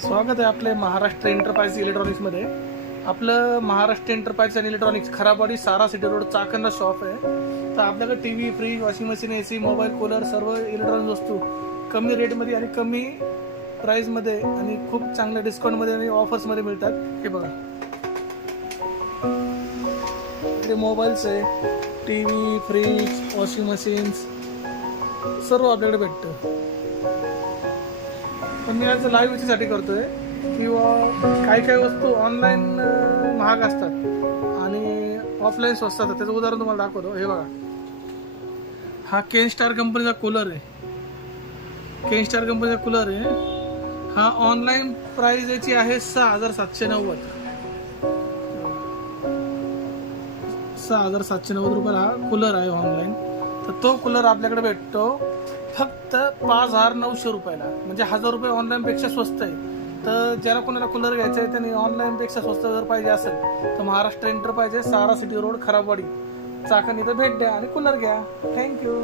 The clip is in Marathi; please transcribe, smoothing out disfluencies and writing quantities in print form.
स्वागत आहे आपले महाराष्ट्र एंटरप्राइज इलेक्ट्रॉनिक्समध्ये. आपलं महाराष्ट्र एंटरप्राइज आणि electronics Kharabwadi Sara city road चाकणला शॉप आहे. तर आपल्याकडे TV, fridge, washing machine, AC, mobile, cooler सर्व इलेक्ट्रॉनिक वस्तू कमी रेटमध्ये आणि कमी प्राईजमध्ये आणि खूप चांगल्या डिस्काउंटमध्ये आणि ऑफर्समध्ये मिळतात. हे बघा, इकडे मोबाईल्स आहे, टीव्ही, फ्रीज, वॉशिंग मशीन्स सर्व आपल्याकडे भेटतं. पण मी आज लाईव्ह याच्यासाठी करतोय किंवा काही वस्तू ऑनलाईन महाग असतात आणि ऑफलाईन स्वस्त असतात. त्याचं उदाहरण तुम्हाला दाखवतो. हे बघा, हा केन स्टार कंपनीचा कूलर आहे. केन स्टार कंपनीचा कूलर आहे. हा ऑनलाईन प्राइस याची आहे 6,790. 6,790 रुपये हा कूलर आहे ऑनलाईन. तर तो कूलर आपल्याकडे भेटतो फक्त 5,900 रुपयाला. म्हणजे 1,000 रुपये ऑनलाईन पेक्षा स्वस्त आहे. तर ज्याला कोणाला कूलर घ्यायचा आहे त्याने ऑनलाईन पेक्षा स्वस्त जर पाहिजे असेल तर महाराष्ट्र एंटरप्राइज सारा सिटी रोड खराबवाडी चाकण इथं भेट द्या आणि कूलर घ्या. थँक्यू.